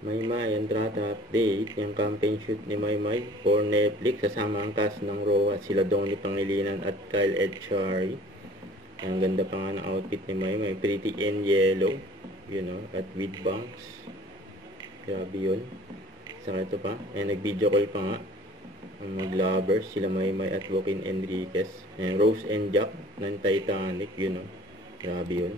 Maymay Entrata update, yung campaign shoot ni Maymay for Netflix, kasama ang cast ng Raw at sila Donnie Pangilinan at Kyle Echari. Ang ganda pa nga ng outfit ni Maymay, pretty in yellow, you know, at with bangs. Grabe yun. Saka ito pa, nag-video call pa nga ang mag-lovers, sila Maymay at Joaquin Enriquez. Rose and Jack ng Titanic, you know. Grabe yun.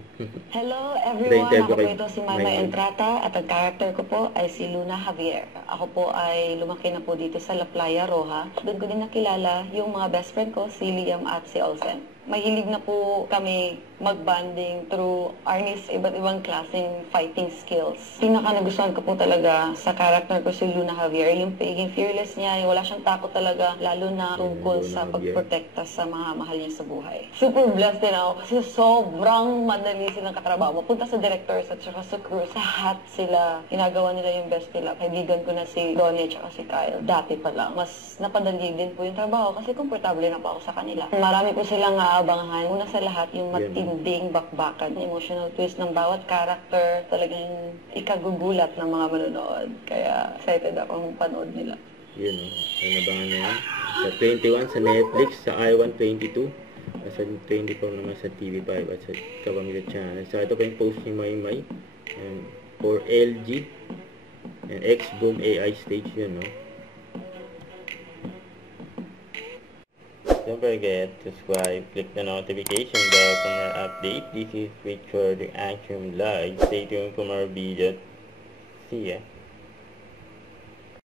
Hello everyone, ako po ito si Maymay Entrata at ang character ko po ay si Luna Javier. Ako po ay lumaki na po dito sa La Playa Roja. Doon ko din nakilala yung mga best friend ko, si Liam at si Olsen. Mahilig na po kami mag-bonding through Arnie's iba't ibang klaseng fighting skills. Pinaka nagustuhan ko po talaga sa character ko si Luna Javier, yung pagiging fearless niya, wala siyang takot talaga, lalo na tungkol sa pagprotekta sa mga mahal niya sa buhay. Super blessed din ako kasi sobrang madali silang katrabaho. Punta sa directors at saka sa crew, lahat sila, ginagawa nila yung best nila. Kaibigan ko na si Donnie at saka si Kyle. Dati pa lang, mas napadali din po yung trabaho kasi komportable na po ako sa kanila. Marami po silang aabangahan. Una sa lahat, yung matinding bakbakan, emotional twist ng bawat character, talagang ikagugulat ng mga manonood. Kaya excited akong panood nila. Yun nabangan na yan. Sa 21 sa Netflix, sa I1 22, sa 24 naman sa TV5 at sa Kawamila Channel. So ito pa yung post ni Maymay for LG and X-Boom AI stage, yun, no? Don't forget to subscribe, click the notification bell for more update. This is Richard Action Live. Stay tuned for more videos. See ya.